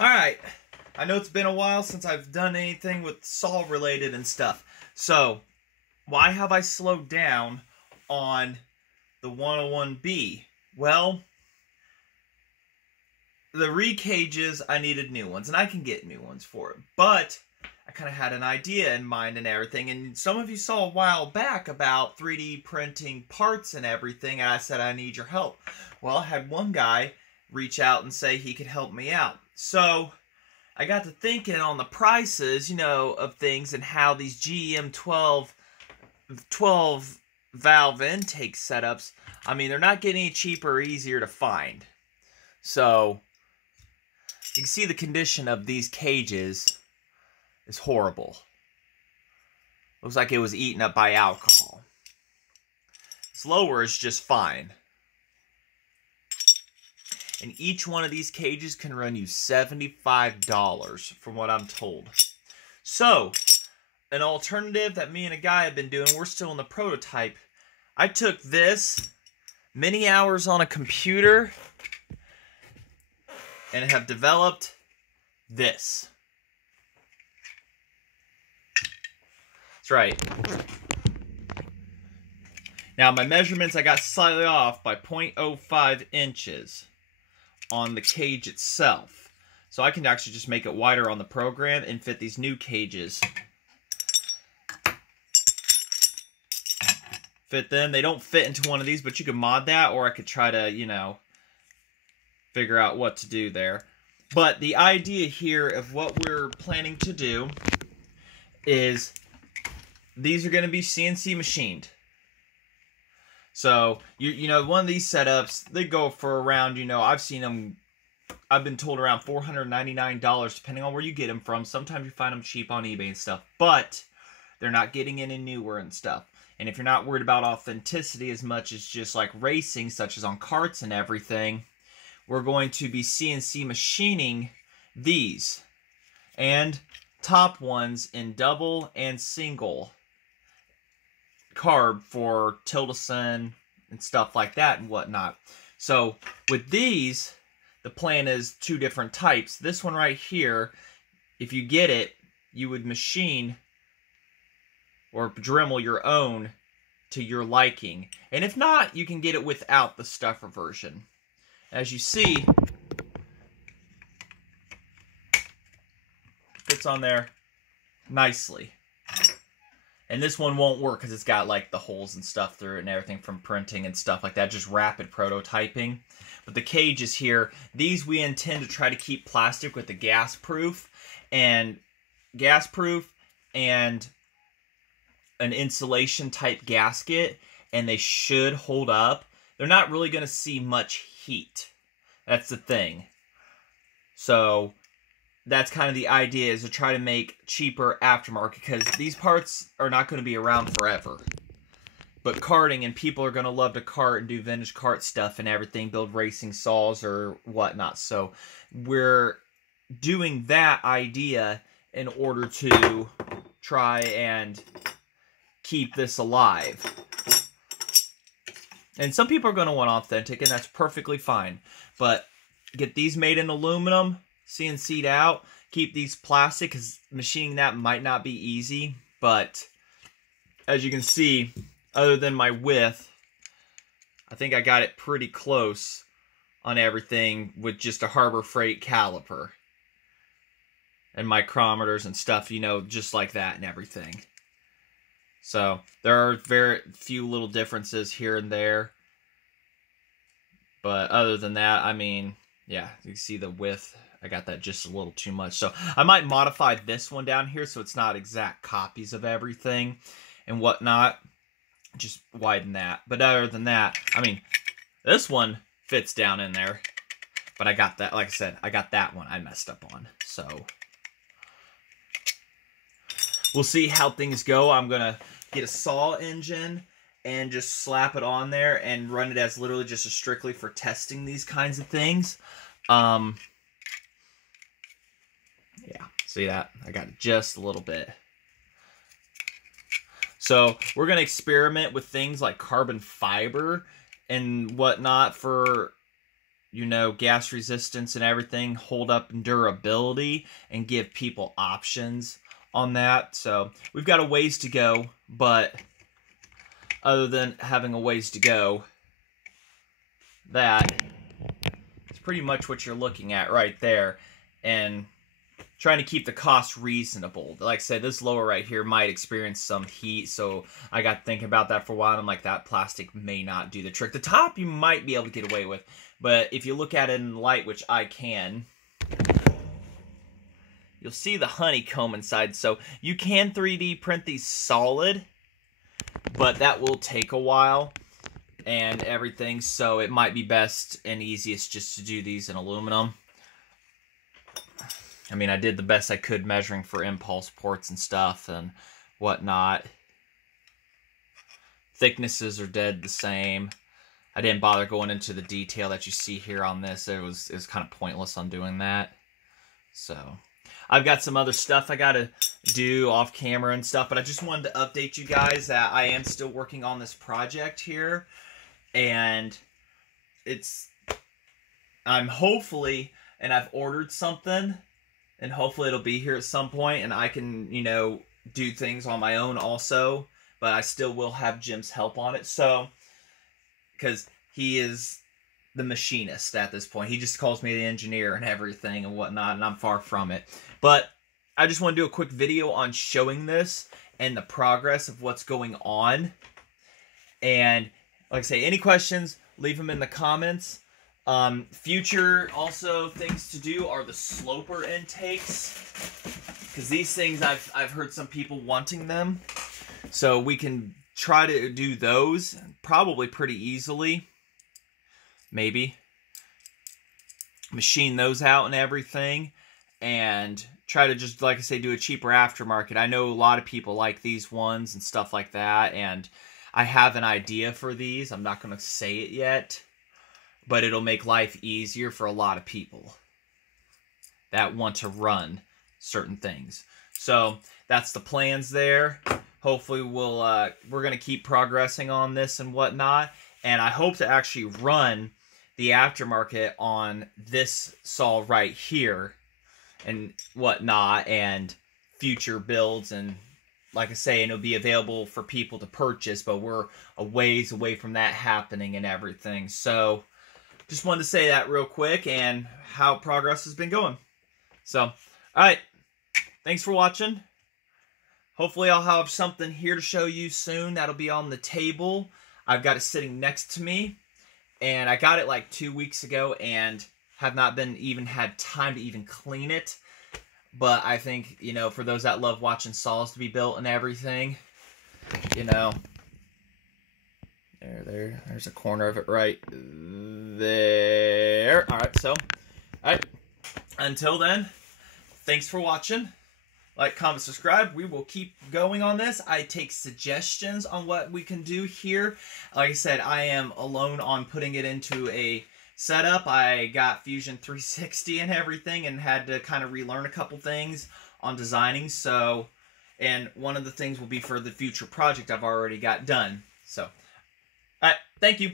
Alright, I know it's been a while since I've done anything with saw related and stuff. So, why have I slowed down on the 101B? Well, the re-cages, I needed new ones, and I can get new ones for it. But I kind of had an idea in mind and everything, and some of you saw a while back about 3D printing parts and everything, and I said I need your help. Well, I had one guy reach out and say he could help me out. So, I got to thinking on the prices, of things and how these GEM 12 valve intake setups, I mean, they're not getting any cheaper or easier to find. So, you can see the condition of these cages is horrible. Looks like it was eaten up by alcohol. This lower is just fine. And each one of these cages can run you $75 from what I'm told. So, an alternative that me and a guy have been doing, we're still in the prototype. I took this, many hours on a computer, and have developed this. That's right. Now, my measurements, I got slightly off by 0.05 inches on the cage itself. So I can actually just make it wider on the program and fit these new cages. Fit them. They don't fit into one of these, but you can mod that, or I could try to, figure out what to do there. But the idea here of what we're planning to do is these are going to be CNC machined. So, one of these setups, they go for around, I've seen them, I've been told around $499, depending on where you get them from. Sometimes you find them cheap on eBay and stuff, but they're not getting any newer and stuff. And if you're not worried about authenticity as much as just like racing, such as on karts and everything, we're going to be CNC machining these. And top ones in double and single carb for Tildeson and stuff like that and whatnot. So with these, the plan is two different types. This one right here, if you get it, you would machine or Dremel your own to your liking. And if not, you can get it without the stuffer version. As you see, fits on there nicely. And this one won't work because it's got like the holes and stuff through it and everything from printing and stuff like that, just rapid prototyping. But the cages here, these we intend to try to keep plastic with the gas proof and an insulation type gasket, and they should hold up. They're not really going to see much heat. That's the thing. So that's kind of the idea, is to try to make cheaper aftermarket, because these parts are not going to be around forever. But karting, and people are going to love to kart and do vintage kart stuff and everything, build racing saws or whatnot. So we're doing that idea in order to try and keep this alive. And some people are going to want authentic, and that's perfectly fine. But get these made in aluminum, CNC'd out, keep these plastic, because machining that might not be easy. But as you can see, other than my width, I think I got it pretty close on everything with just a Harbor Freight caliper. And micrometers and stuff, just like that and everything. So, there are very few little differences here and there. But other than that, I mean, yeah, you can see the width. I got that just a little too much. So, I might modify this one down here so it's not exact copies of everything and whatnot. Just widen that. But other than that, I mean, this one fits down in there. But I got that, like I said, I got that one I messed up on. So, we'll see how things go. I'm going to get a saw engine and just slap it on there and run it as literally just strictly for testing these kinds of things. Yeah, see that? I got it just a little bit. So we're going to experiment with things like carbon fiber and whatnot for you know, gas resistance and everything, hold up and durability, and give people options on that. So we've got a ways to go, but other than having a ways to go, that is pretty much what you're looking at right there. And trying to keep the cost reasonable. Like I said, this lower right here might experience some heat, so I got thinking about that for a while, and I'm like, that plastic may not do the trick. The top you might be able to get away with, but if you look at it in light, which I can, you'll see the honeycomb inside. So you can 3D print these solid, but that will take a while and everything, so it might be best and easiest just to do these in aluminum. I mean, I did the best I could measuring for impulse ports and stuff and whatnot. Thicknesses are dead the same. I didn't bother going into the detail that you see here on this. It was kind of pointless on doing that. So I've got some other stuff I got to do off camera and stuff, but I just wanted to update you guys that I am still working on this project here. And I'm hopefully, and I've ordered something, and hopefully it'll be here at some point, and I can, you know, do things on my own also, but I still will have Jim's help on it. So, because he is the machinist at this point. He just calls me the engineer and everything and whatnot, and I'm far from it. But I just want to do a quick video on showing this and the progress of what's going on. And like I say, any questions, leave them in the comments. Future also things to do are the sloper intakes, because these things I've heard some people wanting them, so we can try to do those probably pretty easily. Maybe machine those out and everything, and try to just, like I say, do a cheaper aftermarket. I know a lot of people like these ones and stuff like that, and I have an idea for these. I'm not going to say it yet, but it'll make life easier for a lot of people that want to run certain things. So that's the plans there. Hopefully we're going to keep progressing on this and whatnot. And I hope to actually run the aftermarket on this saw right here and whatnot, and future builds, and like I say, and it'll be available for people to purchase, but we're a ways away from that happening and everything. So just wanted to say that real quick and how progress has been going. So, all right. Thanks for watching. Hopefully I'll have something here to show you soon. That'll be on the table. I've got it sitting next to me. And I got it like 2 weeks ago and have not even had time to even clean it. But I think, you know, for those that love watching saws to be built and everything, you know, there's a corner of it right there. All right, so, all right, until then, thanks for watching. Like, comment, subscribe. We will keep going on this. I take suggestions on what we can do here. Like I said, I am alone on putting it into a setup. I got Fusion 360 and everything and had to kind of relearn a couple things on designing. So, and one of the things will be for the future project I've already got done. So, all right, thank you.